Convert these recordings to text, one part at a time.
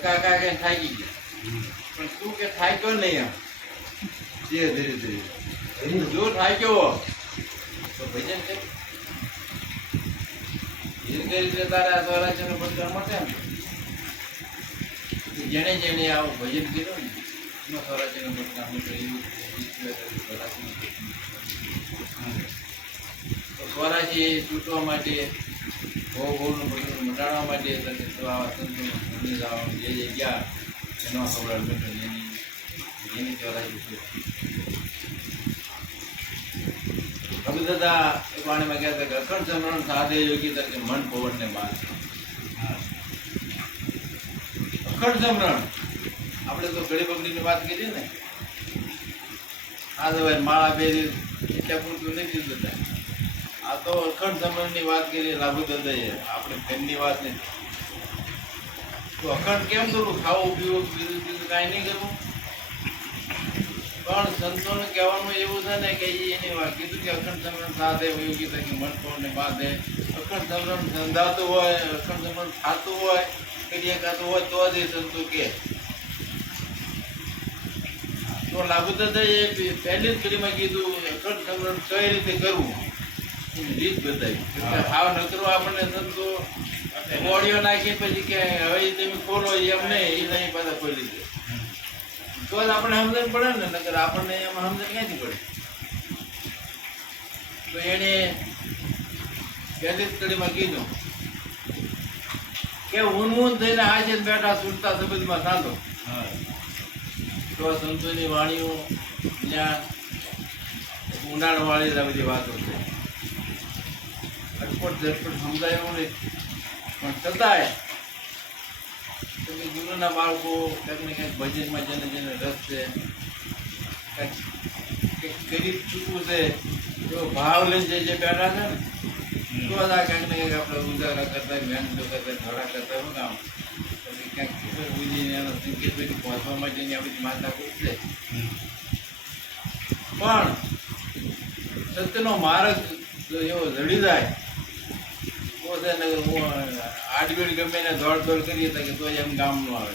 કાકા કે થાકી ગયા પણ તું કે થાય થાક્યો નહીં એમ ધીરે ધીરે ધીરે જો થાય થાક્યો તો ભજન છે ધીરે ધીરે તારા સ્વરાજ્યનો બદલાવ મળશે એમ જેણે જેણે આવું ભજન કર્યું ને એમાં સ્વરાજ્યનો બદલાવ મળશે સ્વરાજ્ય છૂટવા માટે ભોગોળનું પ્રદૂષણ મટાડવા માટે તથા સેવા સંતોની લાવવાની જે ગયા એનો સંરક્ષણ એની એની કહેવાય કવિતા એ પાણીમાં કહેતા કે અખંડ સમરણ સાથે યોગી તરીકે મન પવનને માન અખંડ સમરણ આપણે તો ઘડી બગડીની વાત કરીએ ને આ દવાઈ માળા પહેરી એટલે પૂરતું કીધું જતા આ તો અખંડ સમયની વાત કરીએ લાગુ દંડાઈએ આપણે તેમની વાત નથી તો અખંડ કેમ કરવું ખાવું પીવું બીજું બીજું કાંઈ નહીં કરવું પણ સંતોને કહેવાનું એવું છે ને કે એની વાત કીધું કે અખંડ સમરણ સાથે એવું કીધું કે બાંધે અખંડ સમરણ ધંધાતું હોય અખંડ સમરણ થતું હોય કરીએ કરતું હોય તો જ એ સંતો કે તો લાગુ થતા એ પહેલી જ ફિલ્મમાં કીધું અખંડ સમરણ કઈ રીતે કરવું રીત બતાવી હાવ નકરો આપણને ધંધો મોડીઓ નાખી પછી કે હવે તમે ખોલો એમ નહીં એ નહીં પાછા ખોલી દે તો જ આપણે સમજણ પડે ને નકર આપણને એમાં સમજણ ક્યાંથી પડે તો એણે પહેલી સ્ટડીમાં કડીમાં કીધું કે ઊન થઈને હાજર બેઠા સુરતા સબજમાં સાંધો તો સંતોની વાણીઓ જ્યાં ઉનાળવાળી બધી વાતો છે ઝટપટ ઝટપટ સમજાયો નહીં પણ છતાંય કે જૂનાના બાળકો કંઈક ને કંઈક ભજનમાં જેને જેને રસ છે કંઈક કંઈક કરી ચૂકવું છે એવો ભાવ લઈને જે જે બેઠા છે ને તો બધા કંઈક ને કંઈક આપણે ઉજાગરા કરતા મહેનતો કરતા ધોળા કરતા શું કામ કંઈક બુજીને એનો સંકેત સુધી પહોંચવા માટેની આપણી માતા છે પણ સત્યનો માર્ગ એવો જડી જાય પોતે આડબીડ ગમે એને દોડ દોડ કરીએ કે તોય એમ ગામ ન આવે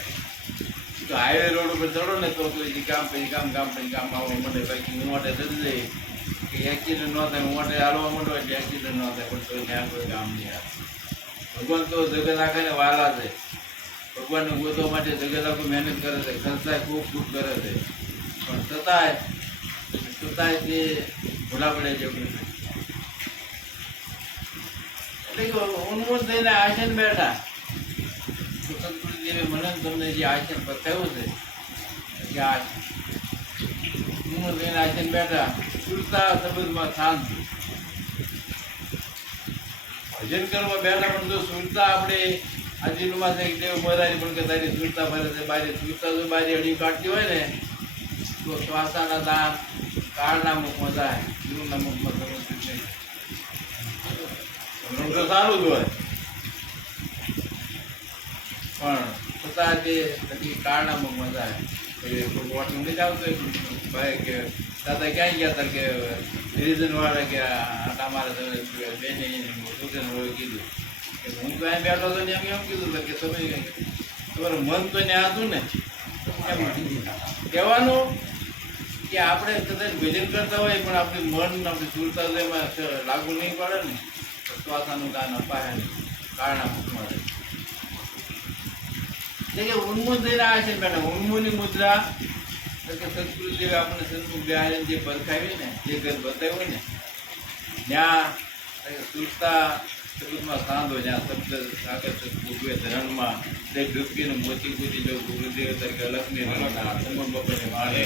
તો હાઈવે રોડ ઉપર ચડો ને તો કોઈ ગામ પછી કામ ગામ પછી ગામ આવવા માટે બાકી હું માટે જતી જઈએ કે એક્સિડન્ટ ન થાય હું માટે હાલવા માંડો એટલે એક્સિડન્ટ ન થાય પણ તો ત્યાં કોઈ ગામ નહીં આવે ભગવાન તો જગત ને વાલા છે ભગવાનને ગોતવા માટે જગત આખું મહેનત કરે છે સંસ્થાએ ખૂબ ખૂબ કરે છે પણ છતાંય છતાંય તે ભૂલા પડે છે તો ઉન્મુસ લઈને આસન બેઠા સદગુરુદેવે મને તમને જે આસન બતાવ્યું છે કે આ ઉન્મુસ લઈને આસન બેઠા સુરતા સંબંધમાં શાંતિ ભજન કરવા બેઠા પણ જો સુરતા આપણે આજીલુમાં થઈ દેવ મરારી પણ કે તારી સુરતા ફરે છે બારી સુરતા જો બારી અડી કાઢતી હોય ને તો શ્વાસાના દાન કાળના મુખમાં જાય ગુરુના મુખમાં કરવું નહીં એમ સારું જ હોય પણ છતાં જે પછી કારણામાં મજા આવે કોઈ વોટનું નથી આવતું ભાઈ કે દાદા ક્યાં ગયા હતા કે રિલીઝનવાળા કે આટા મારે તમે બેને છોકરીને હોય કીધું હું તો એમ બેઠો હતો એમ એમ કીધું કે તમે તમારું મન તો ત્યાં હતું ને કહેવાનું કે આપણે કદાચ ભજન કરતા હોય પણ આપણે મન આપણે ચૂરતા એમાં લાગુ નહીં પડે ને શ્વાસાનું દાન અપાય કારણા મુખમાં રહે એટલે કે ઉન્મુદ થઈ છે મેડમ ઉન્મુની મુદ્રા એટલે કે સંસ્કૃત આપણે સંસ્કૃત બિહારી જે પરખાવી ને જે ઘર બતાવ્યું ને જ્યાં સુરતા શબ્દમાં સાંધો જ્યાં શબ્દ સાગર ગુરુએ ધરણમાં તે ડૂબકીનું મોતી કૂદી જો ગુરુદેવ તરીકે અલગની રમતના સમર બપોરે મારે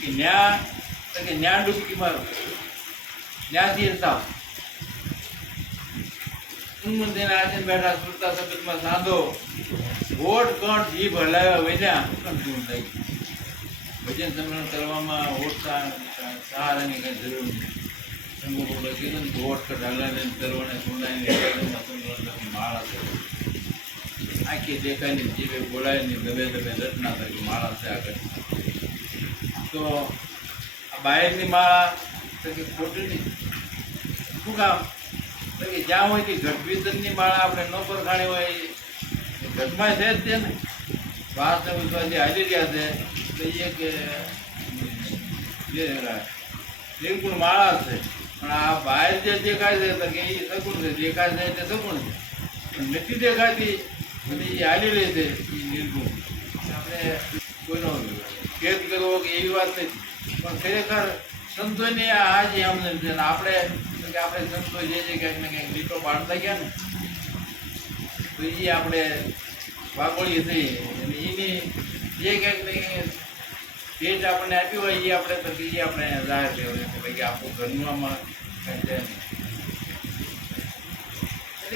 કે ન્યા એટલે કે ન્યા ડૂબકીમાં ન્યાથી સાવ સુમન દેવે આસીન બેઠા સુરતા સબકમાં સાંધો હોઠ કંઠ જીભ હલાવ્યા વૈજા પણ દૂર થઈ ભજન સંગ્રહ કરવામાં હોઠ સહારાની કંઈ જરૂર નથી સંગોપોલે કીધું ને હોઠ કંઠ હલાવીને તરવાને સુંદાની માળા છે આખી દેખાયની જીભે બોલાયની દબે દબે રચના થઈ માળા છે આગળ તો આ બહારની માળા તો કે શું કામ કે જ્યાં હોય તે ગઢવીધનની માળા આપણે ન પરખાણી હોય ગઢમાં છે જ તે ને ભારતને બધા જે હાલી રહ્યા છે તો એ કે જે નિર્ગુણ માળા છે પણ આ બહાર જે દેખાય છે તો કે એ સગુણ છે દેખાય છે એટલે સગુણ છે પણ નથી દેખાતી બધી એ હાલી રહી છે એ નિર્ગુણ આપણે કોઈનો ખેદ કરવો કે એવી વાત નથી પણ ખરેખર સંતોની આ જે અમને આપણે કે આપણે સંતો જે જે કંઈક ને કંઈક લીટો પાડતા ગયા ને તો એ આપણે વાગોળીએ થઈ અને એની જે કંઈક ને આપણને આપી હોય એ આપણે તો એ આપણે જાહેર લેવું કે ભાઈ આપણું ઘરનુંમાં કંઈ છે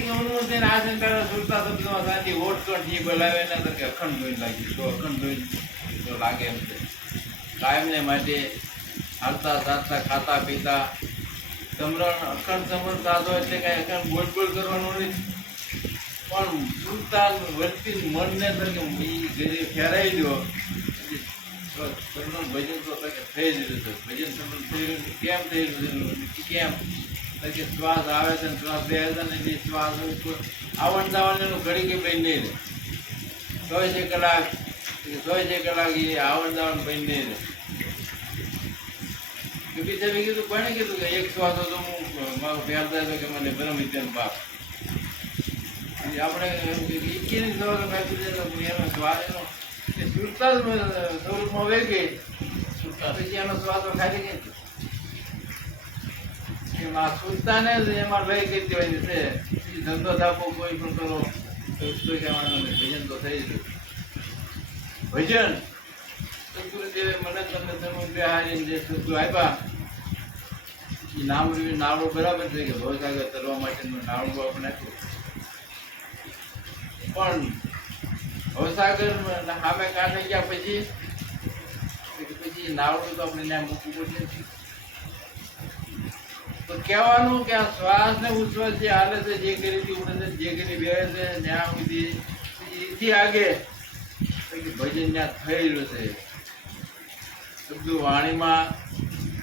નહીં એટલે કે આ સુરતા શબ્દમાં સાચી વોટ તો અખંડ જોઈને લાગી અખંડ જોઈને તો લાગે એમ ને માટે હાલતા ચાલતા ખાતા પીતા સમરણ અખંડ સમરણ સાધો એટલે કાંઈ અખંડ બોલ બોલ કરવાનું નહીં પણ સુરતા વર્તી મનને તરીકે ઘરે ફેરાઈ ગયો સમરણ ભજન તો તકે થઈ જ રહ્યું છે ભજન સમરણ થઈ રહ્યું કેમ થઈ રહ્યું કેમ કે શ્વાસ આવે છે શ્વાસ બે હતા ને જે શ્વાસ આવણ જાવણ એનું ઘડી કે ભાઈ નહીં રહે છે કલાક સોય છે કલાક એ આવણ જાવણ ભાઈ નહીં રહે કીધું કોને કીધું કે એક શ્વાસ હતો હું મારો પ્યાર થાય કે મને બ્રહ્મ વિદ્યાનો બાપ આપણે ઈચ્છીને સવાર કાઢી દીધો એનો સુરતા જ સ્વરૂપમાં એનો સ્વાદ ખાલી નહીં એમાં સુરતાને જ એમાં લઈ ગઈ છે ધંધો થાપો કોઈ પણ કરો તો ભજન તો થઈ ગયું ભજન ગુરુદેવે નાળું બરાબર છે કે ભવસાગર તરવા માટેનું નાળું આપણે પણ ભવસાગર સામે કાઢે ગયા પછી પછી નાળું તો આપણે ત્યાં મૂકવું પડશે તો કહેવાનું કે આ શ્વાસ ને ઉશ્વાસ જે હાલે છે જે ગરીબી ઉડે છે જે કરી આવે છે ત્યાં સુધી એથી આગે ભજન ત્યાં થયેલું છે સદગુરુ વાણીમાં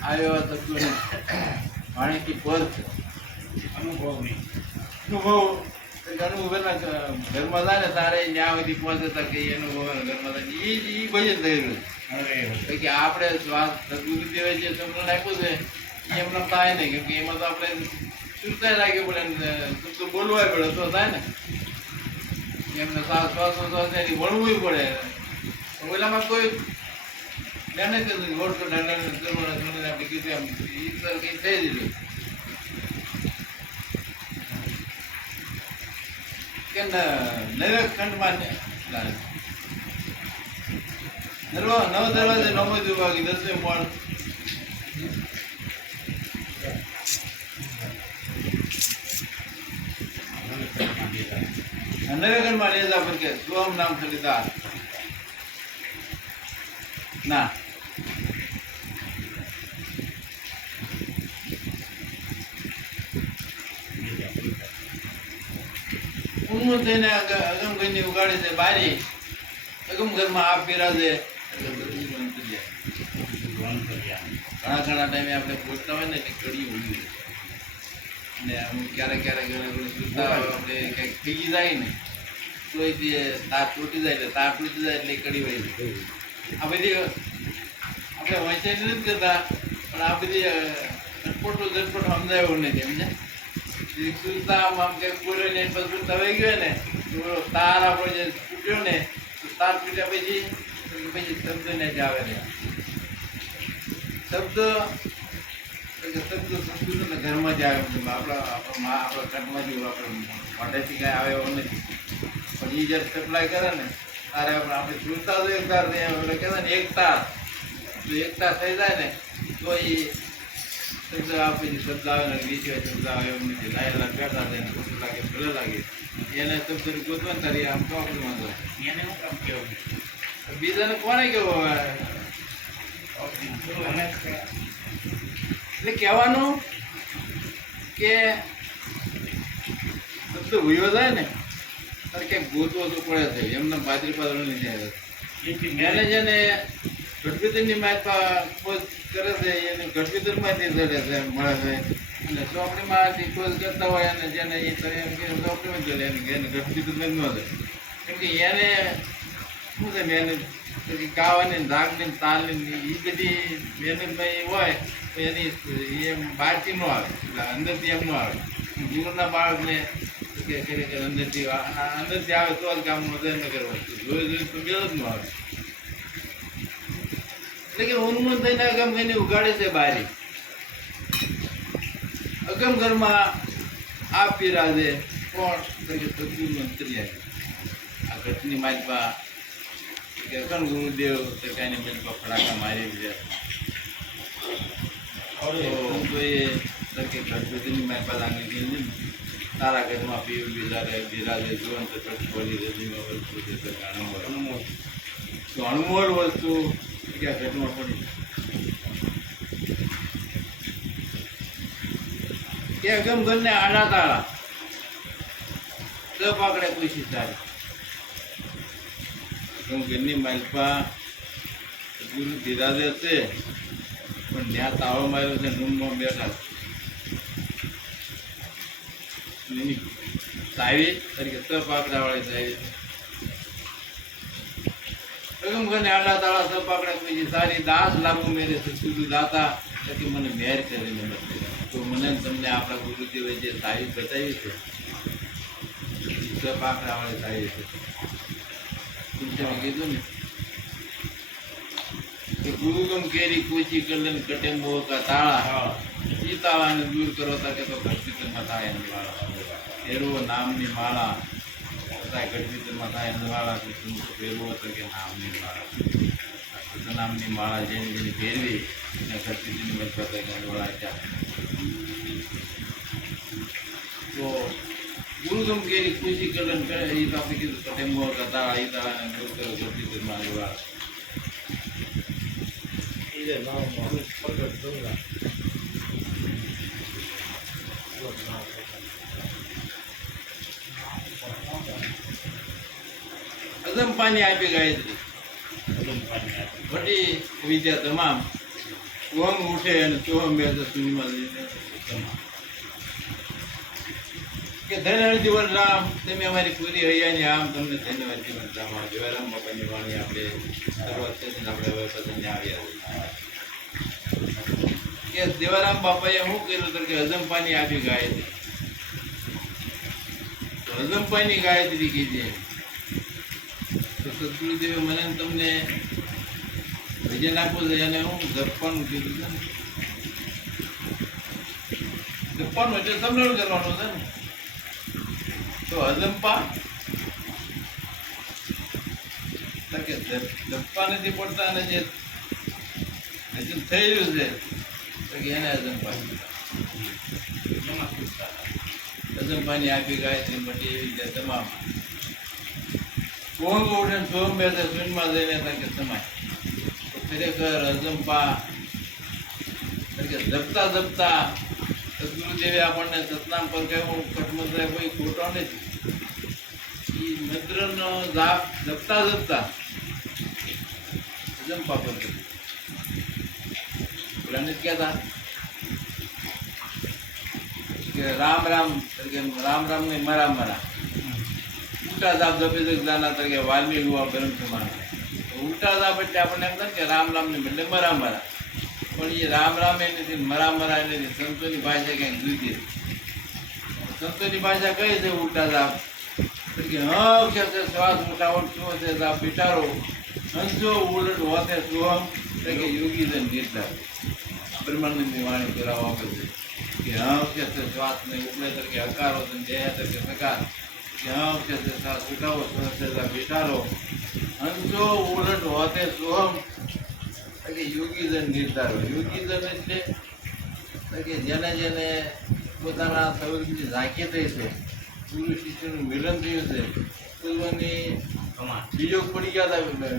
આવ્યો સદગુરુ વાણીથી પર અનુભવની અનુભવ નહીં અનુભવ ઘરમાં થાય ને તારે ત્યાં સુધી પહોંચે તો કે એનું ઘરમાં થાય એ જ એ ભજન થયેલું કે આપણે શ્વાસ સદગુરુ દેવે જે તમને નાખ્યું છે એ એમને થાય ને કેમ એમાં તો આપણે સુરતા લાગે પડે તો બોલવાય પડે તો થાય ને એમને શ્વાસ શ્વાસ શ્વાસ એની વણવું પડે ઓલામાં કોઈ ನನಗೆ ನೋಡ್ಕೊಂಡು ನನ್ನನ್ನು ತಿರುಮಣಕ್ಕೆ ನಾವು ಡಿಗ್ರಿ ಈ ಥರಕ್ಕೆ ಸೇರಿದ್ವಿ ನೆರವೇರ್ಕೊಂಡು ಮಾನ್ಯ નરવા નવ દરવાજે નવમો વિભાગ દસમે માળ નરેગરમાં લેજા પર કે સ્વમ નામ સલિતા ના ઉમર થઈને અગમ ઘરની ઉગાડે છે બારી અગમ ઘરમાં આપ બિરાજે ઘણા ઘણા ટાઈમે આપણે પહોંચતા હોય ને એટલે કડી હોય ને ક્યારેક ક્યારેક હોય આપણે કંઈક થઈ જાય ને તો એ તાર તૂટી જાય એટલે તાર જાય એટલે કડી હોય આ બધી આપણે વંચાઈ નથી કરતા પણ આ બધી અટપટો ઝટપટ સમજાયું નથી એમને સુલતામ આમ કે બોલ્યો ને બધું તવાઈ ગયો ને બોલો તાર આપણો જે તૂટ્યો ને તાર તૂટ્યા પછી પછી શબ્દ શબ્દને જ આવે ને શબ્દ શબ્દ સંસ્કૃત ને ઘરમાં જ આવ્યો છે આપણા આપણા મા આપણા ઘરમાં જ આપણે મોઢેથી કાંઈ આવે એવું નથી પણ એ જ્યારે સપ્લાય કરે ને અરે આપણે જીવતા તો એકતા એટલે કે ને એકતા જો એકતા થઈ જાય ને તો એ શબ્દ આપી શબ્દ આવે ને બીજો શબ્દ આવે એમ નથી લાયેલા કરતા જાય ખોટું લાગે ભલે લાગે એને શબ્દ ગોતવન તારી આમ તો આપણું વાંધો એને હું કામ કહેવું બીજાને કોને કેવું હવે એટલે કહેવાનું કે શબ્દ ભૂયો જાય ને તારે કંઈક ગોતવો તો પડે છે એમને બાજરી પાદળ લીધે એને જેને ગઢવીધરની માહિતી ખોજ કરે છે એને ગઢવીધર માહિતી ચડે છે મળે છે અને ચોપડીમાંથી ખોજ કરતા હોય અને જેને એ ચોપડીમાં ચડે એને ગઢવીધર ન જાય કેમ એને શું છે મહેનત પછી ગાવાની ધાગની તાલની એ બધી મહેનતમાં એ હોય તો એની એમ બહારથી ન આવે એટલે અંદરથી એમ ન આવે ગુરુના બાળકને કે અંદરથી અંદરથી આવે તો જ ગામનો જન્મ કરવો જોઈ જોઈ તો મેળ જ ન આવે એટલે કે ઉન્મૂન થઈને અગમ થઈને ઉગાડે છે બારી અગમ ઘરમાં આ પીરાજે કોણ તરીકે સદગુરુ અંતરિયા આ ઘટની માજમાં કે અગમ ગુરુદેવ સરકારની મેજમાં ફટાકા મારી દીધા તો એ તરીકે ઘટની માજમાં લાગણી ગયેલી તારા ઘરમાં પીવ બીજા બિરાજે જીવન તટસ્થ છોડી રજીમાં વસ્તુ છે તે અણમોલ અણમોલ તો અણમોલ વસ્તુ ક્યાં ઘરમાં પડી કે એકદમ ઘરને આડા તાળા તો પાકડે પૂછી તારી હું ઘરની માલપા ગુરુ ધીરાજે છે પણ ત્યાં તાળો માર્યો છે રૂમમાં બેઠા છે નહીં સાવી તરીકે સપાકડાવાળી કોઈ સારી દાસ લાગુ મેરે સુધી દાતા મને મેર કરીને તો મને તમને આપણા ગુરુદેવે જે સાવી બતાવી છે સપાકડાવાળી સાવી છે તમે કીધું ને ગુરુગમ કેરી કોચી કલન કટેંગો કા તાળા હા તાળાને દૂર કરો તા કે તો ભક્તિ તમા થાય વાળા ફેરવો નામની માળા બધા ગઢવીતરમાં થાય માળા ફેરવો હતો કે નામની માળા નામની માળા જેની જેની ફેરવી એને ગઢવીતની મજબત ગંડવાળા ત્યાં તો ગુરુધમ કે ખુશી કલન કરે એ તો આપણે કીધું કટેમ્બો કથા આવી તા અને ડોક્ટર ગઢવીતરમાં આવ્યા પ્રગટ અદમપાની આપી ગાયત્રી ભટી વિદ્યા તમામ ચોહમ ઉઠે અને ચોહમ બે સુધીમાં લઈને કે ધન્યવાદ જીવન રામ તમે અમારી પૂરી હૈયાની આમ તમને ધન્યવાદ જીવન રામ આ જીવારામ બાપાની વાણી આપણે શરૂઆત કરીને આપણે હવે પસંદ આવ્યા કે દેવારામ બાપાએ શું કર્યું હતું કે અઝમપાની આપી ગાયત્રી અઝમપાની ગાયત્રી કીધી સદગુરુદેવે મને તમને ભજન આપવું છે અને હું જપવાનું કીધું છે ને જપવાનું એટલે સમરણ કરવાનું છે ને તો હજમપા કે નથી પડતા અને જે હજમ થઈ રહ્યું છે તો એને હજમપા હજમપાની આપી ગાય છે મટી એવી રીતે તમામ કોણ કોવડન શોરૂમ બેસે શૂન્યમાં જઈને તકે સમાય ખરેખર અજંપા કે જપતા જપતા સદગુરુદેવે આપણને સતનામ પર કહેવું કટમંત્ર કોઈ ખોટો નથી એ મંત્રનો જાપ જપતા જપતા અજંપા પર પેલા નથી કહેતા કે રામ રામ રામ રામ ને મરા મરા ઉલટા જાપ જપે છે જ્ઞાના તરીકે વાલ્મી હુઆ બ્રહ્મ સમાન ઉલટા જાપ એટલે આપણને એમ કે રામ રામને બદલે મરા મરા પણ એ રામ રામ એ મરા મરા એ સંતોની ભાષા કંઈક જુદી સંતોની ભાષા કઈ છે ઉલટા જાપ કે હ છે શ્વાસ ઉઠાવટ શું છે જાપ વિચારો સંતો ઉલટ હોતે સુહમ કે યોગી જન ગીતા બ્રહ્માનંદની વાણી કરાવવા આપે છે કે હમ કે શ્વાસ ને ઉપલે તરીકે હકારો છે દેહ તરીકે સકાર જણાવશે તથા સ્વીકારો તથા વિચારો અંજો ઉલટ હોતે સોહમ યોગી યોગીજન નિર્ધારો યોગીજન એટલે કે જેને જેને પોતાના સૌથી ઝાંકી થઈ છે ગુરુ શિષ્યનું મિલન થયું છે પૂર્વની બીજો પડી ગયા હતા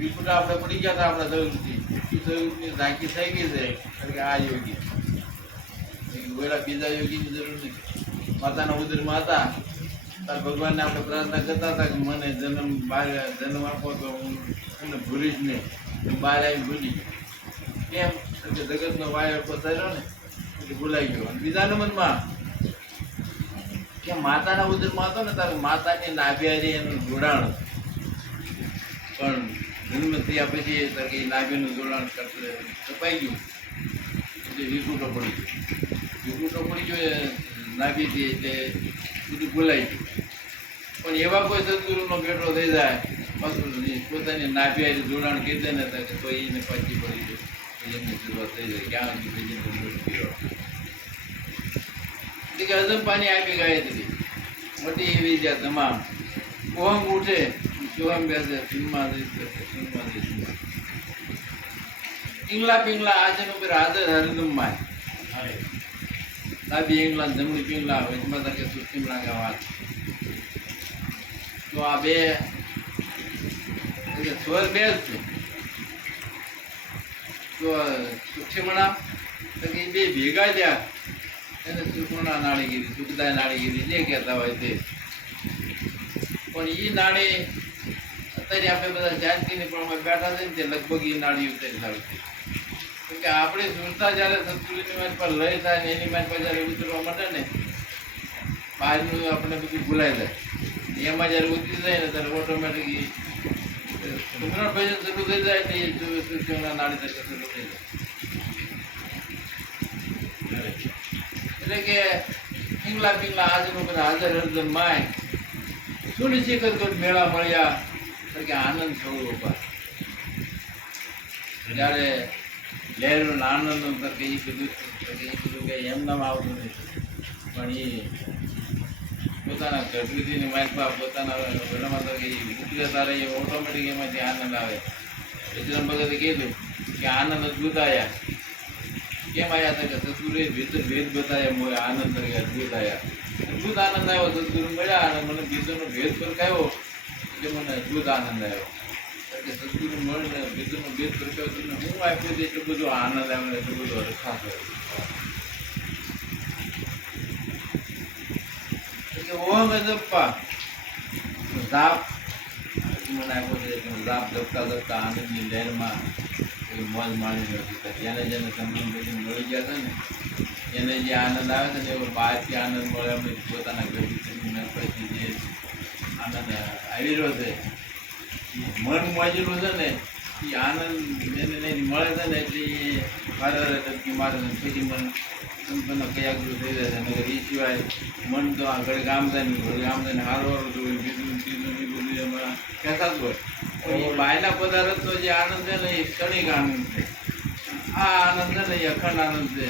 વિપુલ આપણે પડી ગયા હતા આપણા સૌથી એ સૌની ઝાંકી થઈ ગઈ છે કારણ કે આ યોગી પેલા બીજા યોગીની જરૂર નથી માતાના ઉદરમાં હતા તાર ભગવાનને આપણે પ્રાર્થના કરતા હતા કે મને જન્મ બહાર જન્મ આપો તો હું તમને ભૂલીશ નહીં બાર આવી ભૂલી કેમ કે જગતનો વાયર પસાર્યો ને એટલે ભૂલાઈ ગયો અને બીજા મનમાં કે માતાના ઉદરમાં હતો ને તારે માતાની નાભિયારી એનું જોડાણ પણ જન્મ થયા પછી એ તારે નાભીનું જોડાણ કરતું કપાઈ ગયું એટલે વિકૃતો પડી ગયું વિકૃતો પડી ગયો નાભીથી એટલે સુધી ભૂલાઈ ગયું પણ એવા કોઈ સદગુરુનો બેટો થઈ જાય પાછું પોતાની નાપિયા જોડાણ કીધે દે ને તો એને પાછી પડી જાય એમની શરૂઆત થઈ જાય ક્યાં સુધી બીજી કે હજમ પાણી આપી ગાયત્રી મોટી એવી જ્યાં તમામ કોહમ ઉઠે શિવમ બેસે સિંહમાં બેસે સિંહમાં પિંગલા પિંગલા આચન ઉપર હાજર હરિદમ માય ડાબી જમણી પિંગલા એમાં તકે સુષ્ટિમળા ગાવા તો આ બે એટલે સ્વર બે જ છે તો સુષ્ટિમણા તકે બે ભેગા થયા એને સુકુણા નાળીગીરી સુખદાય ગીરી જે કહેતા હોય તે પણ એ નાળી અત્યારે આપણે બધા જાનકીની પણ બેઠા છે ને તે લગભગ એ નાળી ઉતરી થાય છે કે આપણી સંસ્થા જ્યારે સંસ્કૃતિની વાત પર લઈ થાય ને એની વાત પર જ્યારે ઉતરવા માટે ને બહારનું આપણે બધું ભૂલાઈ જાય એમાં જ્યારે ઉતરી જાય ને ત્યારે ઓટોમેટિક સુમરણ ભજન શરૂ થઈ જાય ને એ સંસ્કૃતિઓના નાળી તરીકે શરૂ થઈ જાય એટલે કે પિંગલા પિંગલા આજનું બધા હાજર હરજન માય સુની શિખર મેળા મળ્યા એટલે કે આનંદ થયો ઉભા જ્યારે ડેરીનું આનંદ અંતર કે એ કીધું કે એ કીધું કે એમ નામ આવતું નથી પણ એ પોતાના ગઢવીજીની માહિતમાં પોતાના ઘરમાં તો એ ઉપલે તારે એ ઓટોમેટિક એમાંથી આનંદ આવે વિક્રમ ભગતે કીધું કે આનંદ અદભુત આવ્યા કેમ આવ્યા હતા કે સદગુરુએ ભેદ ભેદ બતાવ્યા મોએ આનંદ તરીકે અદભુત આવ્યા અદભુત આનંદ આવ્યો સદગુરુ મળ્યા અને મને બીજોનો ભેદ પર કહ્યો એટલે મને અદભુત આનંદ આવ્યો કે સદગુરુ મળે બીજું બે પ્રકારનું હું આપ્યું એટલું બધું આનંદ આવે એટલું બધું અર્થા એટલે ઓમ જપ્પા જાપ મને આપ્યો છે આનંદની લહેરમાં એ મોજ માણી નથી થતી જેને સંબંધ મળી ગયા હતા ને એને જે આનંદ આવે છે ને એવો બહારથી આનંદ મળે અમે પોતાના ઘરથી જે આનંદ આવી રહ્યો છે મન મોજેલું છે ને એ આનંદ એને નહીં મળે છે ને એટલે એ મારા ટકી મારે પછી મન સંપન્ન કયા ગુરુ થઈ જાય છે ને એ સિવાય મન તો આગળ ગામ જાય ને ઘર ગામ જાય ને હારવાળું બીજું ત્રીજું એ બધું એમાં કહેતાતું હોય પણ એ બહારના પદાર્થનો જે આનંદ છે ને એ ક્ષણિક આનંદ છે આ આનંદ છે ને એ અખંડ આનંદ છે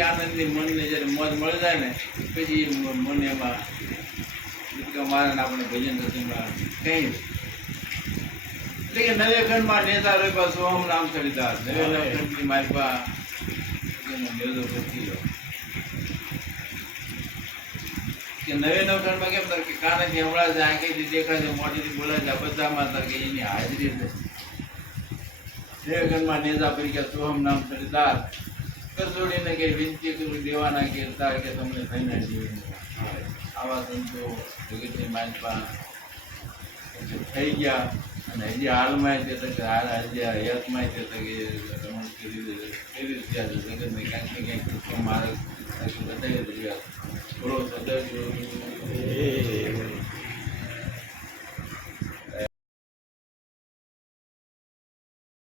એ આનંદની મનને જ્યારે મોજ મળી જાય ને પછી મન એમાં મારે આપણે ભજન સત્સંગમાં કહીશ लेकिन नवे खंड मां नेता रे बस ओम राम चरितास नवे खंड की मारी पा ने मेलो को थियो કે નવે નવખંડમાં કેમ તર કે કાને જેવડા જ આગેથી દેખાય છે મોઢેથી બોલે છે બધામાં તર કે એની હાજરી છે દેવગણમાં નેજા પડી ગયા સોહમ નામ સરદાર કસોડીને કે વિનંતી કરું દેવાના કે તાર કે તમને થઈને જીવન આવા સંતો જગતની માંડપા થઈ ગયા અને હજી હાલમાં તે તકે હાલ આજે હયાતમાં તે તકે રમણ કરી કેવી રીતે આજે જગતને ક્યાંક ને ક્યાંક કૃષ્ણ માર્ગ બતાવી રહ્યા પૂરો સદા